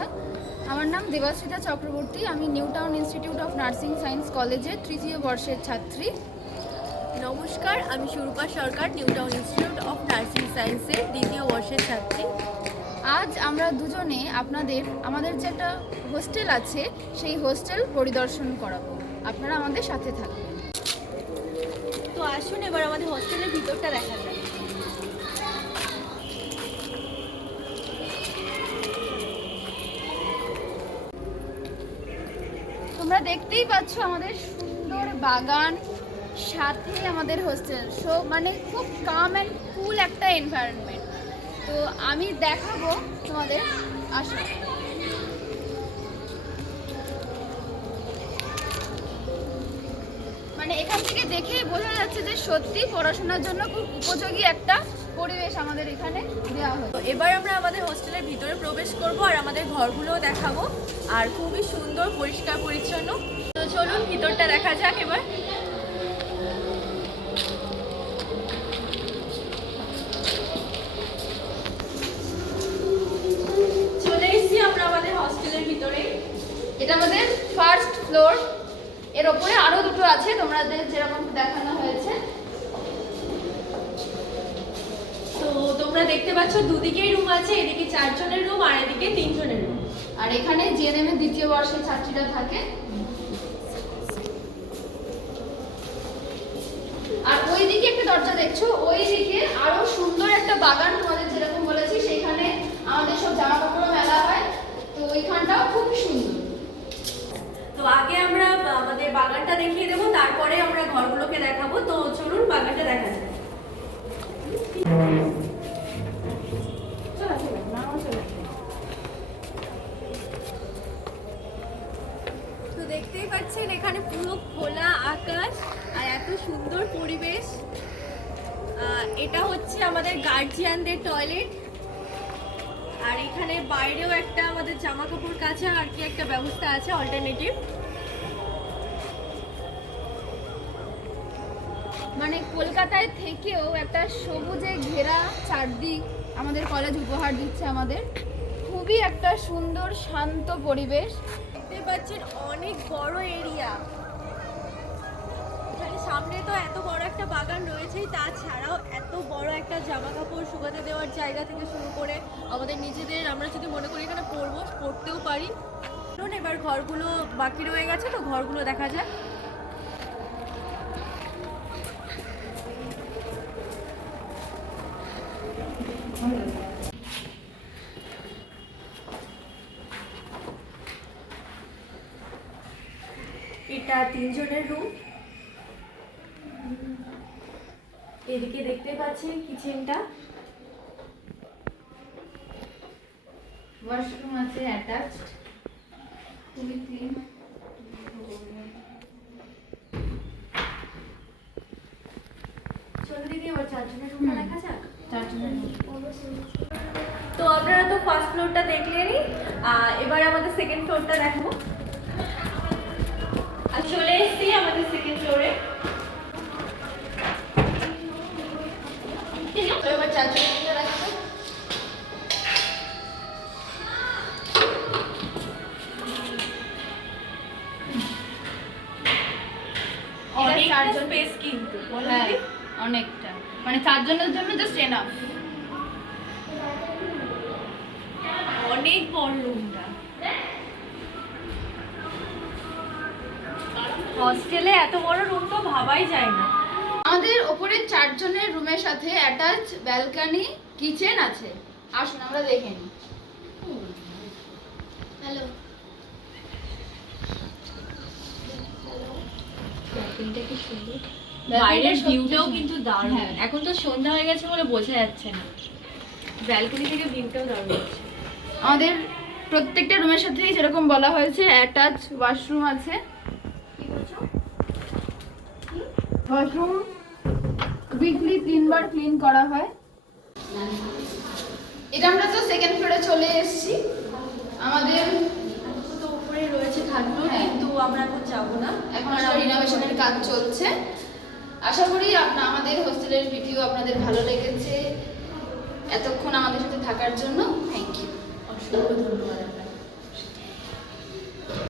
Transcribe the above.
কথা। আমার নাম দেবাশ্রিতা চক্রবর্তী, আমি New Town Institute of Nursing Science কলেজের তৃতীয় বর্ষের ছাত্রী। নমস্কার, আমি Surupa Sarkar, New Town Institute of Nursing সায়েন্সের দ্বিতীয় বর্ষের ছাত্রী। আজ আমরা দুজনে আমাদের যে একটা হোস্টেল আছে সেই হোস্টেল পরিদর্শন করাবো, আপনারা আমাদের সাথে থাকবেন। তো আসুন এবার আমাদের হোস্টেলের ভিতরটা দেখা যাক। তোমরা দেখতেই পাচ্ছ আমাদের সুন্দর বাগান, সাথে আমাদের হোস্টেল। মানে খুব কাম অ্যান্ড কুল একটা এনভায়রনমেন্ট। তো আমি দেখাবো তোমাদের, আসো। মানে এখান থেকে দেখেই বোঝা যাচ্ছে যে সত্যি পড়াশোনার জন্য খুব উপযোগী একটা পরিবেশ আমাদের এখানে দেওয়া হয়। তো এবার আমরা আমাদের হোস্টেলের ভিতরে প্রবেশ করব আর আমাদের ঘরগুলোও দেখাবো, আর খুবই সুন্দর পরিষ্কার পরিচ্ছন্ন। তো চলুন ভিতরটা দেখা যাক এবার। চলে এসেছি আমরা আমাদের হোস্টেলের ভিতরে। এটা আমাদের ফার্স্ট ফ্লোর, এর ওপরে আরো দুটো আছে তোমাদের যেরকম দেখানো হয়েছে। তো তোমরা দেখতে পাচ্ছ দুদিকেই রুম আছে, এদিকে 4 জনের রুম আর এদিকে 3 জনের রুম। আর এখানে জিএনএম এর দ্বিতীয় বর্ষের ছাত্রীরা থাকে। আর ওইদিকে একটা দরজা দেখছো, ওইদিকে আরো সুন্দর একটা বাগান, তোমাদের যেরকম বলেছি সেখানে আমাদের সব জামা কাপড় মেলা হয়। তো ওইখানটাও খুব সুন্দর। তো আগে আমরা আমাদের বাগানটা দেখিয়ে দেবো, তারপরে আমরা ঘরগুলোকে দেখাবো। তো চলুন বাগানটা দেখা যাক। তো দেখতেই পাচ্ছেন এখানে পুরো খোলা আকাশ আর এত সুন্দর পরিবেশ। এটা হচ্ছে আমাদের গার্জিয়ানদের টয়লেট, আর এখানে বাইরেও একটা আমাদের জামা কাপড় কাচা আর কি একটা ব্যবস্থা আছে অল্টারনেটিভ। মানে কলকাতায় থেকেও একটা সবুজে ঘেরা চারদিক আমাদের কলেজ উপহার দিচ্ছে আমাদের। খুবই একটা সুন্দর শান্ত পরিবেশ। দেখতে পাচ্ছেন অনেক বড় এরিয়া। এখানে সামনে তো এত বড় একটা বাগান রয়েছেই, তাছাড়াও এত বড় একটা জামা কাপড় শুকাতে দেওয়ার জায়গা থেকে শুরু করে আমাদের নিজেদের আমরা যদি মনে করি এখানে পড়তেও পারি। চলুন এবার ঘরগুলো বাকি রয়ে গেছে, তো ঘরগুলো দেখা যাক। এটা 3 জনের রুম। এদিকে দেখতে পাচ্ছেন কিচেনটা, ওয়াশরুম আছে অ্যাটাচড, খুবই ক্লিন। চলো দিদি এবার 4 জনের রুমটা দেখা যাক। 4 জনের room। তো আপনারা তো ফার্স্ট ফ্লোরটা দেখলেনই, এবার আমাদের সেকেন্ড ফ্লোরটা দেখবো। আর চলে এসেছি আমাদের সেকেন্ড ফ্লোরে। এবার 4 জনের room রাখবো। অনেকটা স্পেস কিন্তু, হ্যাঁ অনেকটা, মানে 4 জনের জন্য জাস্ট এনাফ। অনেক বড় রুমটা। হস্টেলে এত বড় রুম তো ভাবাই যায় না। আমাদের ওপরে 4 জনের রুমের সাথে অ্যাটাচ ব্যালকনি কিচেন আছে। আসুন আমরা দেখে নিই। হ্যালো, ব্যালকনিটা কি সুন্দর, বাইরের ভিউটাও কিন্তু দারুণ। এখন তো সন্ধ্যা হয়ে গেছে বলে বোঝা যাচ্ছে না, ব্যালকনি থেকে ভিউটাও দারুণ আছে। আমাদের প্রত্যেকটা রুমের সাথেই যেরকম বলা হয়েছে অ্যাটাচ ওয়াশরুম আছে। ওয়াশরুম উইকলি 3 বার ক্লিন করা হয়। এটা আমরা তো সেকেন্ড ফ্লোরে চলে এসেছি। আমাদের তো উপরে রয়েছে থার্ড ফ্লোর, কিন্তু আমরা এখন যাবো না, এখন রিনোভেশনের কাজ চলছে। আশা করি আমাদের হোস্টেলের ভিডিও আপনাদের ভালো লেগেছে। এতক্ষণ আমাদের সাথে থাকার জন্য থ্যাংক ইউ, অসংখ্য ধন্যবাদ।